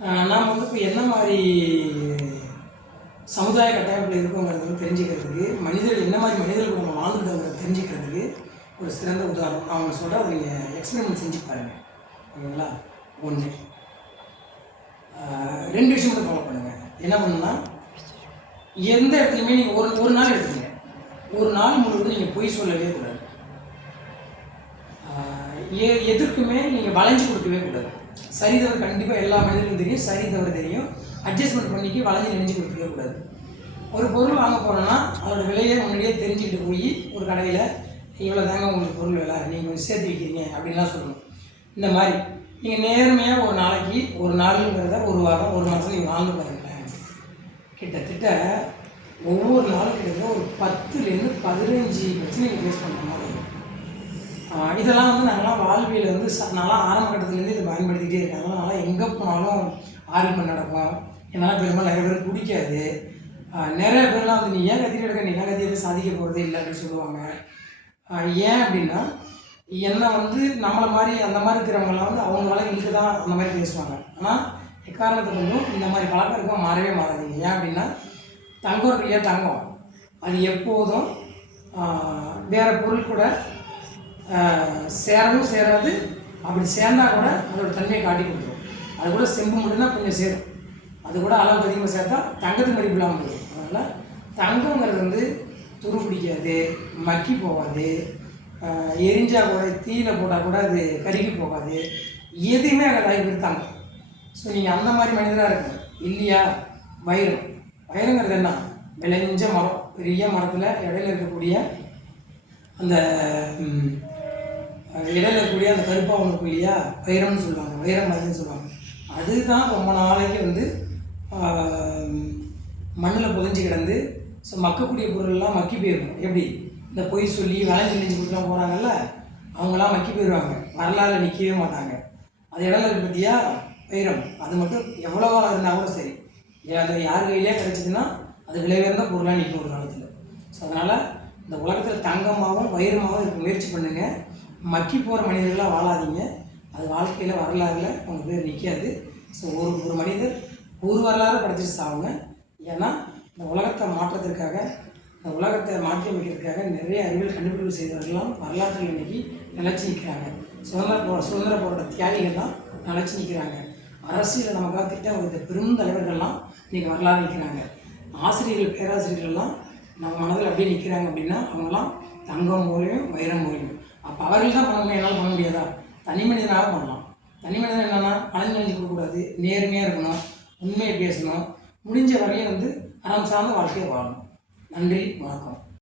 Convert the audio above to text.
நாம் வந்து இப்போ என்ன மாதிரி சமுதாய கட்டமைப்பில் இருக்கோங்கிறது வந்து தெரிஞ்சுக்கிறதுக்கு மனிதர்கள் என்ன மாதிரி மனிதர்கள் நம்ம வாழ்ந்துட்டோங்கிறத தெரிஞ்சுக்கிறதுக்கு ஒரு சிறந்த உதாரணம். அவங்க சொல்கிற அதை நீங்கள் எக்ஸ்பெரிமெண்ட் செஞ்சு பாருங்கள் ஓகேங்களா ஒன்று ரெண்டு விஷயம் மட்டும் ஃபாலோ பண்ணுங்கள் என்ன பண்ணுன்னா எந்த இடத்துலையுமே நீங்கள் ஒரு ஒரு நாள் எடுத்துங்க ஒரு நாள் முழுவதும் நீங்கள் பொய் சொல்லவே கூடாது. ஏ எ எதுக்குமே நீங்கள் வளைஞ்சு கொடுக்கவே கூடாது. சரி கண்டிப்பாக எல்லா மனிதர்களுக்கும் தெரியும் சரி தெரியும். அட்ஜஸ்ட்மெண்ட் பண்ணிக்கு வளைஞ்சு நெஞ்சு கொடுக்கவே கூடாது. ஒரு பொருள் வாங்க போகிறோன்னா அதோட விலையை முன்னாடியே தெரிஞ்சுக்கிட்டு போய் ஒரு கடையில் இவ்வளோ தாங்க உங்களுக்கு பொருள் விலை நீங்கள் கொஞ்சம் சேர்த்து வைக்கிறீங்க அப்படின்லாம் சொல்லணும். இந்த மாதிரி நீங்கள் நேர்மையாக ஒரு நாளைக்கு ஒரு நாளுங்கிறத ஒரு வாரம் ஒரு மாதம் நீங்கள் வாழ்ந்து பாருங்களேன். கிட்டத்தட்ட ஒவ்வொரு நாளும் கிட்டத்தட்ட ஒரு பத்துலேருந்து பதினஞ்சு பிரச்சனை நீங்கள் ஃபேஸ் பண்ணுற இதெல்லாம் வந்து நாங்கள்லாம் வாழ்வியல் வந்து ச நான்லாம் ஆரம்ப கட்டத்துலேருந்து இதை பயன்படுத்திக்கிட்டே இருக்கேன் அதனால் நல்லா எங்கே போனாலும் ஆர்குமெண்ட் நடக்கும் என்னால் பெரும்பாலும் நிறைய பேருக்கு பிடிக்காது. நிறைய பேர்லாம் வந்து நீ ஏன் கத்திரி இருக்க? நீ என்ன கத்திரி சாதிக்க போகிறதே இல்லை அப்படின்னு சொல்லுவாங்க. ஏன் அப்படின்னா என்னை வந்து நம்மளை மாதிரி அந்த மாதிரி இருக்கிறவங்களாம் வந்து அவங்க வழக்கு தான் அந்த மாதிரி பேசுவாங்க. ஆனால் எக்காரணத்தை கொண்டும் இந்த மாதிரி பழக்கம் இருக்கும் மாறவே மாறாதீங்க. ஏன் அப்படின்னா தங்கம் இருக்கு இல்லையா தங்கம்? அது எப்போதும் வேறு பொருள் கூட சேரவும் சேராது. அப்படி சேர்ந்தால் கூட அதோட தன்மையை காட்டி கொடுத்துரும். அது கூட செம்பு மட்டும்தான் கொஞ்சம் சேரும். அது கூட அளவுக்கு அதிகமாக சேர்த்தா தங்கத்துக்கு மதிப்பு இல்லாமல் போயிடும். அதனால் தங்கங்கிறது வந்து துரு பிடிக்காது மக்கி போகாது. எரிஞ்சால் கூட தீயில போட்டால் கூட அது கருகி போகாது. எதுவுமே அங்கே வாய்ப்பு இருக்காங்க ஸோ நீங்கள் அந்த மாதிரி மனிதராக இருக்கணும். இல்லையா? வைரம் வைரங்கிறது என்ன? விளைஞ்ச மரம். பெரிய மரத்தில் இடையில இருக்கக்கூடிய அந்த இடையில இருக்கக்கூடிய அந்த கருப்பாக ஒன்று இருக்கும் இல்லையா? வைரம்னு சொல்லுவாங்க. வைரம் மாதிரின்னு சொல்லுவாங்க. அதுதான் ரொம்ப நாளைக்கு வந்து மண்ணில் புதைஞ்சு கிடந்து ஸோ மக்கக்கூடிய பொருள்லாம் மக்கி போயிடும் எப்படி? இந்த பொய் சொல்லி வேலை செஞ்சு கொடுத்துலாம் போகிறாங்கல்ல அவங்களாம் மக்கி போயிடுவாங்க. வரலாறு நிற்கவே மாட்டாங்க. அது இடையில இருக்கு பார்த்தியா வைரம். அது மட்டும் எவ்வளோ காலம் இருந்தால் கூட சரி. அது யார் கையிலே கிடச்சிதுன்னா அது விலை உயர்ந்த பொருளாக நிற்கும் ஒரு காலத்தில். ஸோ அதனால் இந்த உலகத்தில் தங்கமாகவும் வைரமாகவும் இருக்க முயற்சி பண்ணுங்கள் மக்கி போகிற மனிதர்களாக வாழாதீங்க. அது வாழ்க்கையில் வரலாறுல உங்கள் பேர் நிற்காது ஸோ ஒரு ஒரு மனிதர் ஒரு வரலாறு படைச்சிட்டு சாவுங்க. ஏன்னா இந்த உலகத்தை மாற்றத்திற்காக இந்த உலகத்தை மாற்றி அமைக்கிறதுக்காக நிறைய அறிவியல் கண்டுபிடிப்பு செய்தவர்கள்லாம் வரலாற்றில் இன்னைக்கு நிலச்சி நிற்கிறாங்க சுதந்திர போ சுதந்திர போராட்ட தியாகிகள் தான் நிலச்சி நிற்கிறாங்க அரசியலில் நமக்காக திட்டம் வகுத்த பெரும் தலைவர்கள்லாம் இன்றைக்கி வரலாறு நிற்கிறாங்க ஆசிரியர்கள் பேராசிரியர்கள்லாம் நம்ம மனதில் அப்படியே நிற்கிறாங்க அப்படின்னா அவங்களாம் தங்கம் மூலியம் வைரம் மூலியம். அப்போ அவர்கள் தான் பண்ண முடியும் என்னால் பண்ண முடியாதா? தனி மனிதனாக பண்ணலாம். தனி மனிதன் என்னென்னா பணம் நினைச்சு கொடுக்கக்கூடாது நேர்மையாக இருக்கணும் உண்மையை பேசணும் முடிஞ்ச வரையும் வந்து அறம் சார்ந்த வாழ்க்கையை வாழணும். நன்றி வணக்கம்.